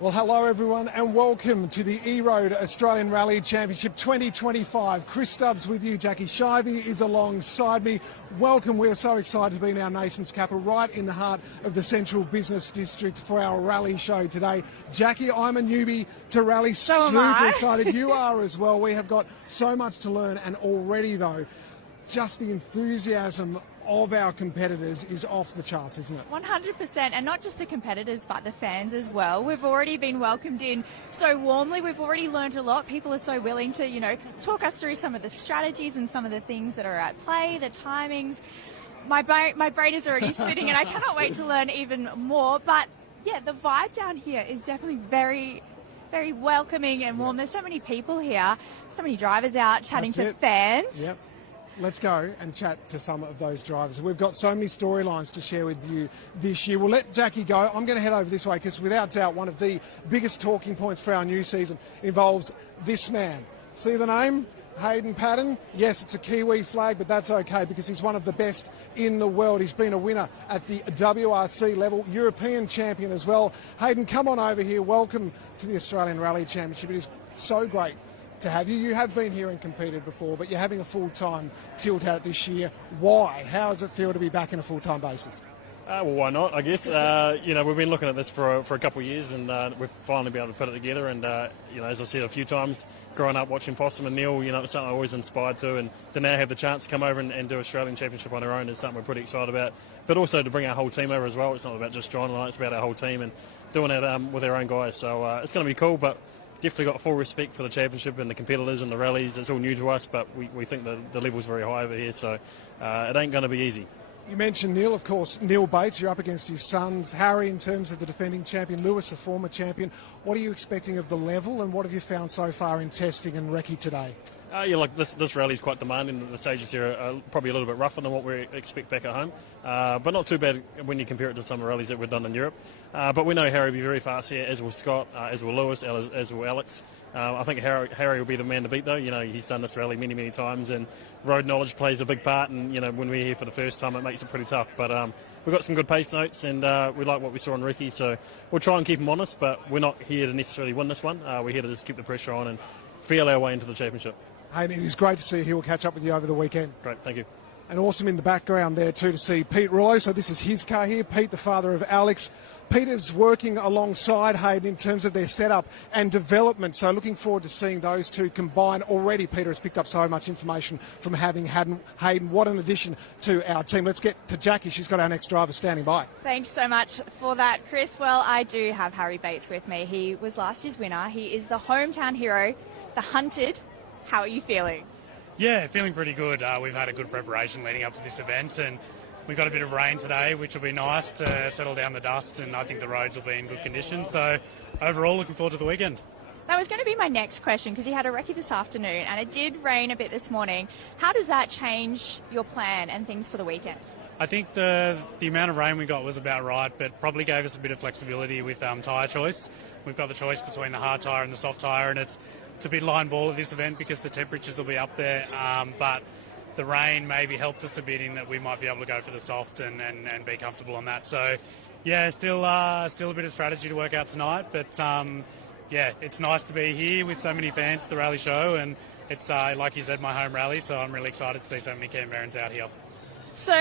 Well, hello everyone and welcome to the E-Road Australian Rally Championship 2025. Chris Stubbs with you, Jacqui. Scheiwe is alongside me. Welcome, we're so excited to be in our nation's capital, right in the heart of the Central Business District for our rally show today. Jacqui, I'm a newbie to rally, super excited. You are as well. We have got so much to learn, and already though, just the enthusiasm of our competitors is off the charts, isn't it? 100%, and not just the competitors but the fans as well. We've already been welcomed in so warmly. We've already learned a lot. People are so willing to, talk us through some of the strategies and some of the things that are at play, the timings. My brain is already spinning and I cannot wait to learn even more. But yeah, the vibe down here is definitely very, very welcoming and warm. There's so many people here, so many drivers out chatting to fans. Yep. Let's go and chat to some of those drivers. We've got so many storylines to share with you this year. We'll let Jacqui go. I'm going to head over this way because without doubt one of the biggest talking points for our new season involves this man. See the name? Hayden Padden. Yes, it's a Kiwi flag, but that's okay because he's one of the best in the world. He's been a winner at the WRC level, European champion as well. Hayden, come on over here. Welcome to the Australian Rally Championship. It is so great to have you. You have been here and competed before, but you're having a full-time tilt out this year. Why? How does it feel to be back in a full-time basis? Well, why not, I guess. We've been looking at this for a couple of years, and we've finally been able to put it together. And, as I said a few times, growing up watching Possum and Neil, it's something I always inspired to. And to now have the chance to come over and do Australian Championship on our own is something we're pretty excited about. But also to bring our whole team over as well. It's not about just John and I, it's about our whole team and doing it with our own guys. So it's going to be cool, but definitely got full respect for the championship and the competitors and the rallies. It's all new to us, but we think the level's very high over here, so it ain't going to be easy. You mentioned Neil, of course, Neil Bates. You're up against his sons. Harry, in terms of the defending champion. Lewis, a former champion. What are you expecting of the level, and what have you found so far in testing and recce today? This rally is quite demanding. The stages here are probably a little bit rougher than what we expect back at home, but not too bad when you compare it to some rallies that we've done in Europe. But we know Harry will be very fast here, as will Scott, as will Lewis, as will Alex. I think Harry will be the man to beat, though. He's done this rally many, many times, and road knowledge plays a big part. And when we're here for the first time, it makes it pretty tough. But we've got some good pace notes, and we like what we saw in recce, so we'll try and keep him honest. But we're not here to necessarily win this one. We're here to just keep the pressure on and feel our way into the championship. Hayden, it is great to see you here. We'll catch up with you over the weekend. Great, thank you. And awesome in the background there too to see Pete Rillow. So this is his car here. Pete, the father of Alex. Peter's working alongside Hayden in terms of their setup and development. So looking forward to seeing those two combine. Already Peter has picked up so much information from having Hayden. What an addition to our team. Let's get to Jacqui. She's got our next driver standing by. Thanks so much for that, Chris. Well, I do have Harry Bates with me. He was last year's winner. He is the hometown hero, the hunted. How are you feeling? Yeah, feeling pretty good. We've had a good preparation leading up to this event, and we got a bit of rain today, which will be nice to settle down the dust, and I think the roads will be in good condition. So overall, looking forward to the weekend. That was going to be my next question, because you had a recce this afternoon and it did rain a bit this morning. How does that change your plan and things for the weekend? I think the amount of rain we got was about right, but probably gave us a bit of flexibility with tyre choice. We've got the choice between the hard tyre and the soft tyre, and it's a bit line ball at this event because the temperatures will be up there, but the rain maybe helped us a bit in that we might be able to go for the soft and be comfortable on that. So, yeah, still a bit of strategy to work out tonight, but it's nice to be here with so many fans at the rally show, and it's, like you said, my home rally, so I'm really excited to see so many Canberrans out here. So,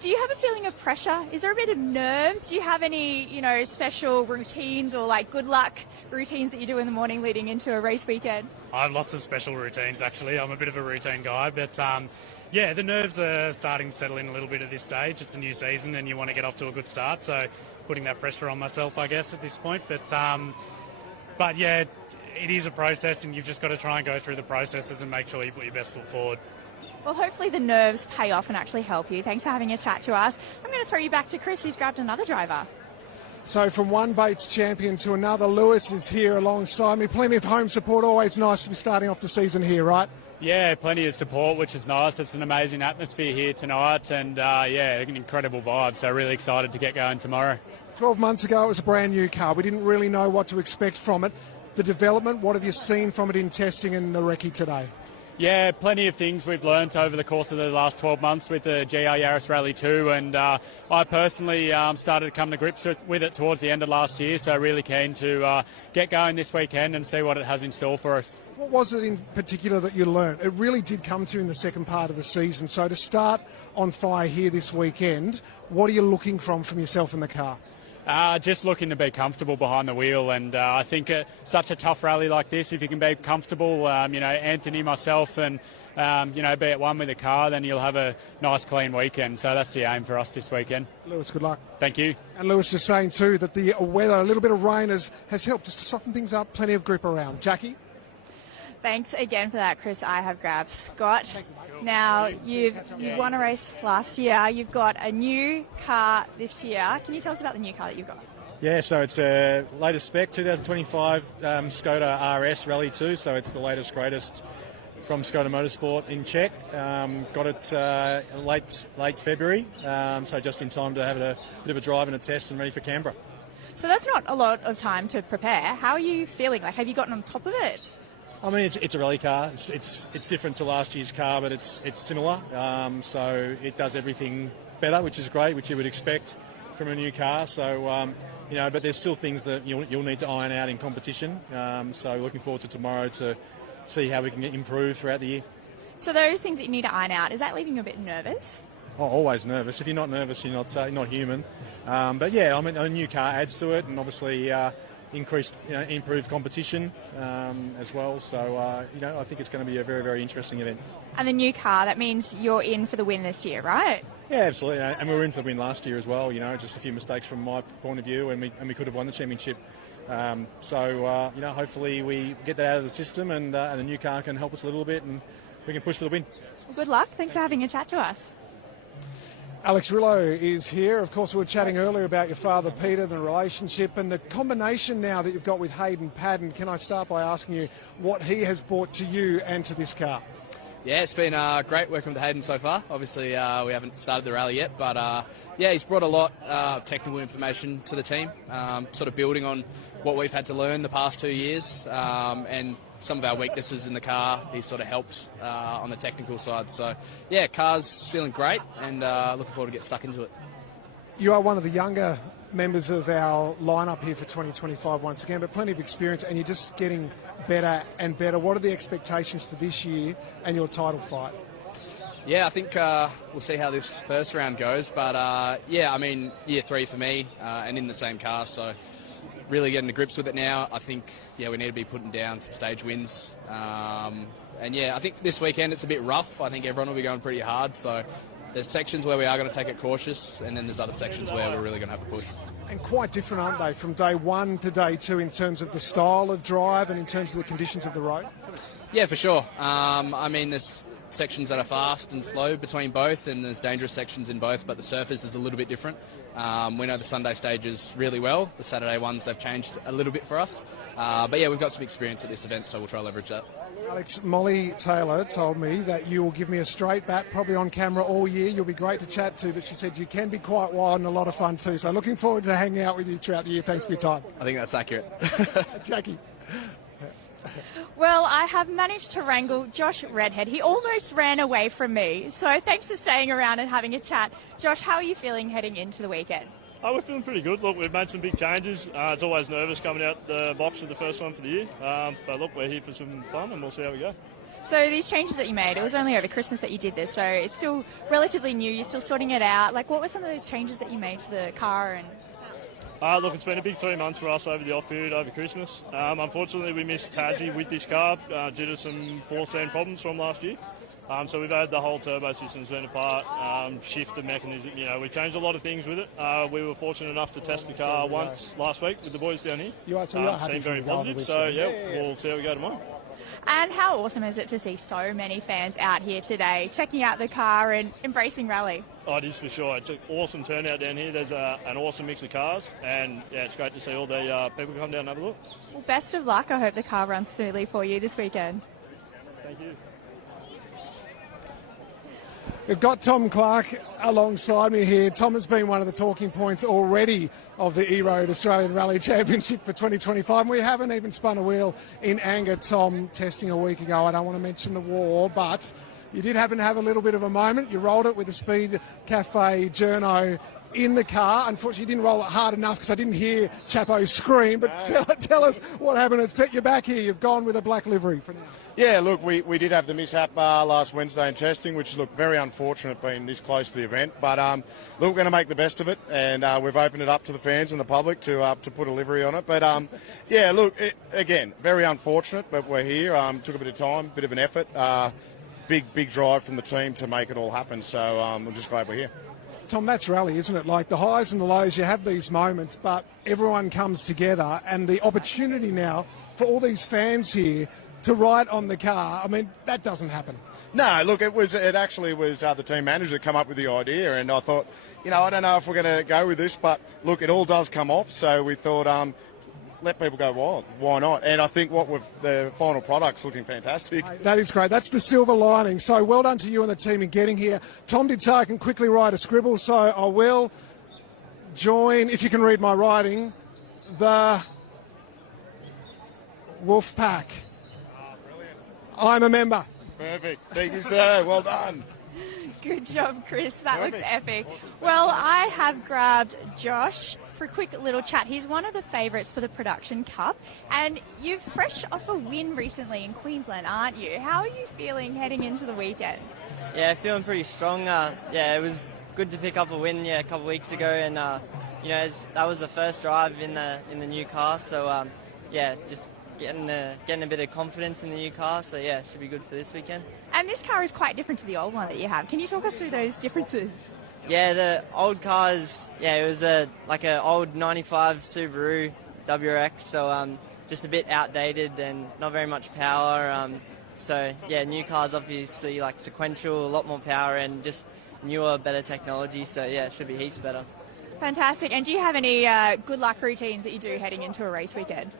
do you have a feeling of pressure? Is there a bit of nerves? Do you have any, special routines or good luck routines that you do in the morning leading into a race weekend? I have lots of special routines, actually. I'm a bit of a routine guy, but the nerves are starting to settle in a little bit at this stage. It's a new season and you want to get off to a good start, so putting that pressure on myself, I guess, at this point. But yeah, it is a process, and you've just got to try and go through the processes and make sure you put your best foot forward. Well, hopefully the nerves pay off and actually help you. Thanks for having a chat to us. I'm going to throw you back to Chris, who's grabbed another driver. So from one Bates champion to another, Lewis is here alongside me. Plenty of home support. Always nice to be starting off the season here, right? Yeah, plenty of support, which is nice. It's an amazing atmosphere here tonight, and an incredible vibe. So really excited to get going tomorrow. 12 months ago, it was a brand new car. We didn't really know what to expect from it. The development, what have you seen from it in testing and the recce today? Yeah, plenty of things we've learnt over the course of the last 12 months with the GR Yaris Rally 2, and I personally started to come to grips with it towards the end of last year, so really keen to get going this weekend and see what it has in store for us. What was it in particular that you learnt? It really did come to you in the second part of the season, so to start on fire here this weekend, what are you looking from yourself in the car? Just looking to be comfortable behind the wheel, and I think such a tough rally like this, if you can be comfortable, Anthony, myself, and be at one with the car, then you'll have a nice clean weekend. So that's the aim for us this weekend. Lewis, good luck. Thank you. And Lewis just saying too that the weather, a little bit of rain has helped just to soften things up. Plenty of grip around. Jacqui? Thanks again for that, Chris. I have grabbed Scott. Now, you've won a race last year. You've got a new car this year. Can you tell us about the new car that you've got? Yeah, so it's a latest spec, 2025 Skoda RS Rally 2, so it's the latest, greatest from Skoda Motorsport in Czech. Got it late February, so just in time to have a bit of a drive and a test and ready for Canberra. So that's not a lot of time to prepare. How are you feeling? Like, have you gotten on top of it? I mean, it's a rally car. It's different to last year's car, but it's similar. So it does everything better, which is great, which you would expect from a new car. So, but there's still things that you'll need to iron out in competition. So looking forward to tomorrow to see how we can improve throughout the year. So those things that you need to iron out, is that leaving you a bit nervous? Oh, always nervous. If you're not nervous, you're not human. But yeah, I mean, a new car adds to it, and obviously improved competition as well. So, I think it's going to be a very, very interesting event. And the new car, that means you're in for the win this year, right? Yeah, absolutely. And we were in for the win last year as well, just a few mistakes from my point of view, and we could have won the championship. Hopefully we get that out of the system, and the new car can help us a little bit, and we can push for the win. Well, good luck. Thanks for having a chat to us. Alex Rillow is here. Of course, we were chatting earlier about your father, Pedder, the relationship and the combination now that you've got with Hayden Padden. Can I start by asking you what he has brought to you and to this car? Yeah, it's been great working with Hayden so far. Obviously, we haven't started the rally yet, but he's brought a lot of technical information to the team, sort of building on what we've had to learn the past 2 years, and some of our weaknesses in the car. He's sort of helped on the technical side. So, yeah, car's feeling great, and looking forward to get stuck into it. You are one of the younger members of our lineup here for 2025 once again, but plenty of experience, and you're just getting better and better. What are the expectations for this year and your title fight? Yeah, I think we'll see how this first round goes, but year 3 for me, and in the same car, so really getting to grips with it now. I think, we need to be putting down some stage wins. I think this weekend it's a bit rough. I think everyone will be going pretty hard, so there's sections where we are going to take it cautious, and then there's other sections where we're really going to have a push. And quite different, aren't they, from day 1 to day 2 in terms of the style of drive and in terms of the conditions of the road? Yeah, for sure. There's sections that are fast and slow between both, and there's dangerous sections in both, but the surface is a little bit different. We know the Sunday stages really well. The Saturday ones, they've changed a little bit for us. We've got some experience at this event, so we'll try to leverage that. Alex, Molly Taylor told me that you will give me a straight bat, probably on camera all year. You'll be great to chat to, but she said you can be quite wild and a lot of fun too. So looking forward to hanging out with you throughout the year. Thanks for your time. I think that's accurate. Jacqui. Well, I have managed to wrangle Josh Redhead. He almost ran away from me. So thanks for staying around and having a chat. Josh, how are you feeling heading into the weekend? Oh, we're feeling pretty good. Look, we've made some big changes. It's always nervous coming out the box for the first one for the year. But look, we're here for some fun and we'll see how we go. So these changes that you made, it was only over Christmas that you did this, so it's still relatively new. You're still sorting it out. Like, what were some of those changes that you made to the car? And Look, it's been a big 3 months for us over the off period over Christmas. Unfortunately, we missed Tassie with this car due to some foreseen problems from last year. So we've had the whole turbo system's been apart, shifted mechanism. We've changed a lot of things with it. We were fortunate enough to test the car once last week with the boys down here. You are happy seemed very positive. So we'll see how we go tomorrow. And how awesome is it to see so many fans out here today, checking out the car and embracing rally? Oh, it is for sure. It's an awesome turnout down here. There's an awesome mix of cars, and it's great to see all the people come down and have a look. Well, best of luck. I hope the car runs smoothly for you this weekend. Thank you. We've got Tom Clark alongside me here. Tom has been one of the talking points already of the E-Road Australian Rally Championship for 2025. And we haven't even spun a wheel in anger, Tom, testing a week ago. I don't want to mention the war, but you did happen to have a little bit of a moment. You rolled it with the Speed Cafe journo in the car. Unfortunately, you didn't roll it hard enough because I didn't hear Chapo scream. But tell us what happened. It set you back here. You've gone with a black livery for now. Yeah, look, we did have the mishap last Wednesday in testing, which looked very unfortunate being this close to the event. But look, we're going to make the best of it, and we've opened it up to the fans and the public to put a livery on it. But yeah, look, again, very unfortunate, but we're here. Took a bit of time, a bit of an effort, big drive from the team to make it all happen. So we're just glad we're here. Tom, that's rally, isn't it? Like the highs and the lows, you have these moments, but everyone comes together, and the opportunity now for all these fans here to ride on the car, I mean, that doesn't happen. No, look, it actually was the team manager that come up with the idea, and I thought, I don't know if we're going to go with this, but look, it all does come off, so we thought, let people go wild. Why not? And I think the final product's looking fantastic. That is great. That's the silver lining. So well done to you and the team in getting here. Tom did say I can quickly write a scribble, so I will join, if you can read my writing, the Wolf Pack. I'm a member. Perfect. Thank you, sir. Well done. Good job, Chris. That looks epic. Well, I have grabbed Josh for a quick little chat. He's one of the favourites for the Production Cup, and you're fresh off a win recently in Queensland, aren't you? How are you feeling heading into the weekend? Yeah, feeling pretty strong. It was good to pick up a win a couple of weeks ago, and that was the first drive in the new car. So just getting a bit of confidence in the new car. So yeah, should be good for this weekend. And this car is quite different to the old one that you have. Can you talk us through those differences? Yeah, the old cars, it was like an old 95 Subaru WRX, so just a bit outdated and not very much power. New cars obviously like sequential, a lot more power and just newer, better technology. So yeah, it should be heaps better. Fantastic. And do you have any good luck routines that you do heading into a race weekend?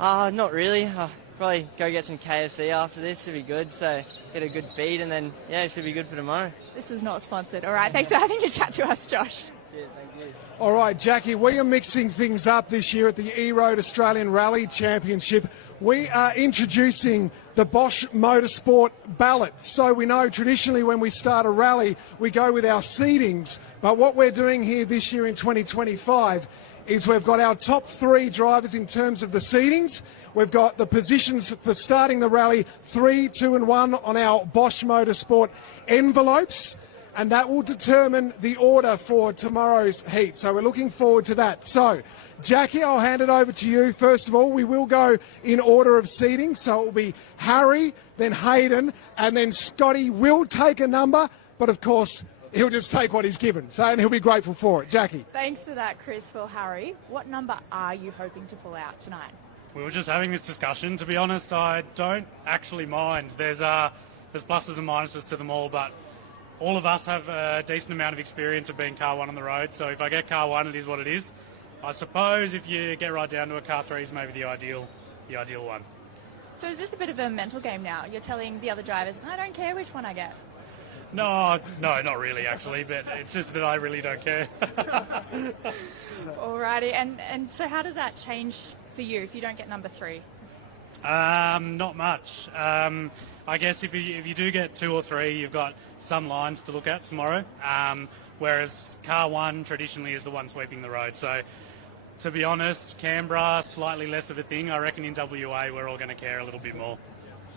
Not really. Probably go get some KFC after this. Should be good. So get a good feed, and then it should be good for tomorrow. This was not sponsored. All right, thanks for having a chat to us, Josh. Cheers, thank you. All right, Jacqui, we are mixing things up this year at the E-Road Australian Rally Championship. We are introducing the Bosch Motorsport ballot. So we know traditionally when we start a rally, we go with our seedings. But what we're doing here this year in 2025 is we've got our top 3 drivers in terms of the seedings. We've got the positions for starting the rally 3, 2 and 1 on our Bosch Motorsport envelopes, and that will determine the order for tomorrow's heat. So we're looking forward to that. So, Jacqui, I'll hand it over to you. First of all, we will go in order of seating. So it will be Harry, then Hayden, and then Scotty will take a number, but of course, he'll just take what he's given, and he'll be grateful for it. Jacqui. Thanks for that, Chris. Well, Harry, what number are you hoping to pull out tonight? We were just having this discussion. To be honest, I don't actually mind. There's pluses and minuses to them all, but all of us have a decent amount of experience of being car 1 on the road. So if I get car 1, it is what it is. I suppose if you get right down to a car 3 is maybe the ideal one. So is this a bit of a mental game now? You're telling the other drivers, I don't care which one I get. No, not really actually, but it's just that I really don't care. Alrighty, and so how does that change for you if you don't get number 3? Not much. I guess if you do get 2 or 3, you've got some lines to look at tomorrow, whereas car 1 traditionally is the one sweeping the road. So to be honest, Canberra, slightly less of a thing. I reckon in WA we're all going to care a little bit more.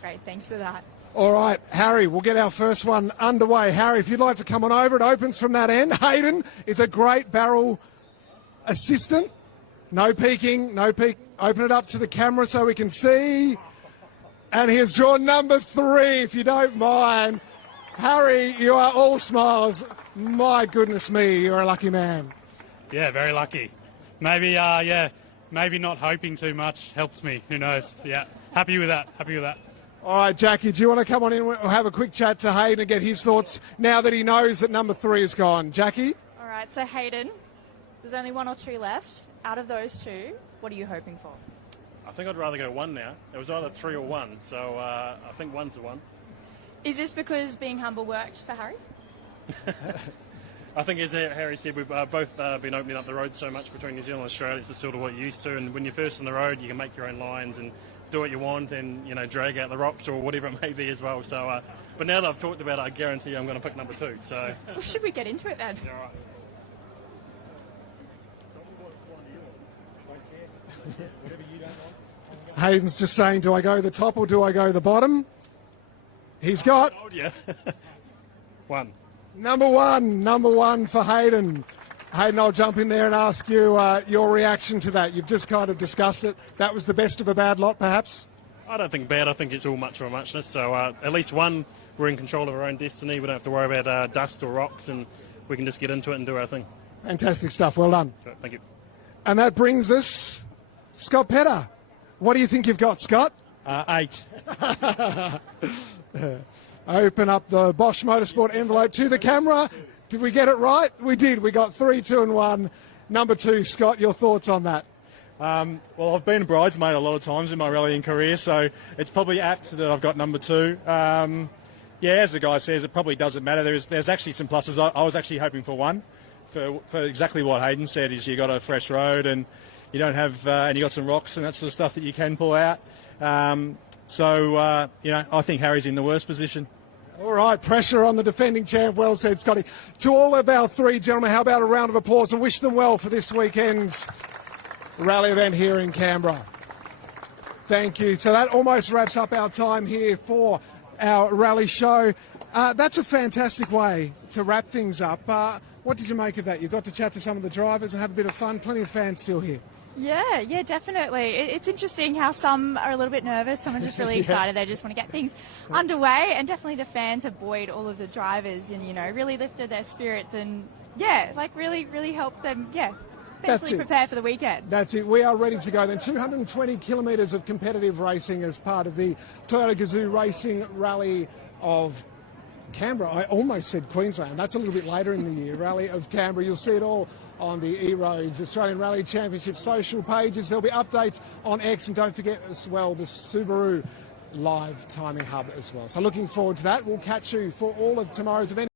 Great, thanks for that. All right, Harry, we'll get our first one underway. Harry, if you'd like to come on over, it opens from that end. Hayden is a great barrel assistant. No peeking, no peek. Open it up to the camera so we can see. And he has drawn number 3, if you don't mind. Harry, you are all smiles. My goodness me, you're a lucky man. Yeah, very lucky. Maybe, maybe not hoping too much helps me. Who knows? Yeah, happy with that. All right, Jacqui, do you want to come on in and have a quick chat to Hayden and get his thoughts now that he knows that number 3 is gone? Jacqui? All right, so Hayden, there's only 1 or 2 left. Out of those 2, what are you hoping for? I think I'd rather go 1 now. It was either 3 or 1, so I think 1's the one. Is this because being humble worked for Harry? I think, as Harry said, we've both been opening up the road so much between New Zealand and Australia. It's sort of what you're used to. And when you're first on the road, you can make your own lines and do what you want and, you know, drag out the rocks or whatever it may be as well. So, but now that I've talked about it, I guarantee I'm going to pick number 2. So, Well, should we get into it then? yeah, all right. Hayden's just saying, do I go the top or do I go the bottom? He's got Told you. 1. number one for Hayden. Hayden, I'll jump in there and ask you your reaction to that. You've just kind of discussed it. That was the best of a bad lot, perhaps? I don't think bad. I think it's all much of a muchness. So at least 1, we're in control of our own destiny. We don't have to worry about dust or rocks, and we can just get into it and do our thing. Fantastic stuff. Well done. So, thank you. And that brings us Scott Pedder. What do you think you've got, Scott? 8. Open up the Bosch Motorsport envelope to the camera. Did we get it right? We did. We got 3, 2 and 1. Number 2, Scott, your thoughts on that? Well, I've been a bridesmaid a lot of times in my rallying career, so it's probably apt that I've got number 2. Yeah, as the guy says, it probably doesn't matter. There's actually some pluses. I was actually hoping for 1, for exactly what Hayden said, is you got a fresh road and you don't have, and you got some rocks and that sort of stuff that you can pull out. So, you know, I think Harry's in the worst position. All right, pressure on the defending champ. Well said, Scotty. To all of our 3 gentlemen, how about a round of applause and wish them well for this weekend's rally event here in Canberra. Thank you. So that almost wraps up our time here for our rally show. That's a fantastic way to wrap things up. What did you make of that? You got to chat to some of the drivers and have a bit of fun. Plenty of fans still here. Yeah, definitely. It's interesting how some are a little bit nervous, some are just really excited. They just want to get things underway, and definitely the fans have buoyed all of the drivers and, you know, really lifted their spirits and, yeah, like really helped them, eventually prepare for the weekend. That's it. We are ready to go then. 220 kilometres of competitive racing as part of the Toyota Gazoo Racing Rally of Canberra. I almost said Queensland. That's a little bit later in the year. Rally of Canberra. You'll see it all on the E-Roads Australian Rally Championship social pages. There'll be updates on X, and don't forget as well the Subaru live timing hub as well. So looking forward to that. We'll catch you for all of tomorrow's event.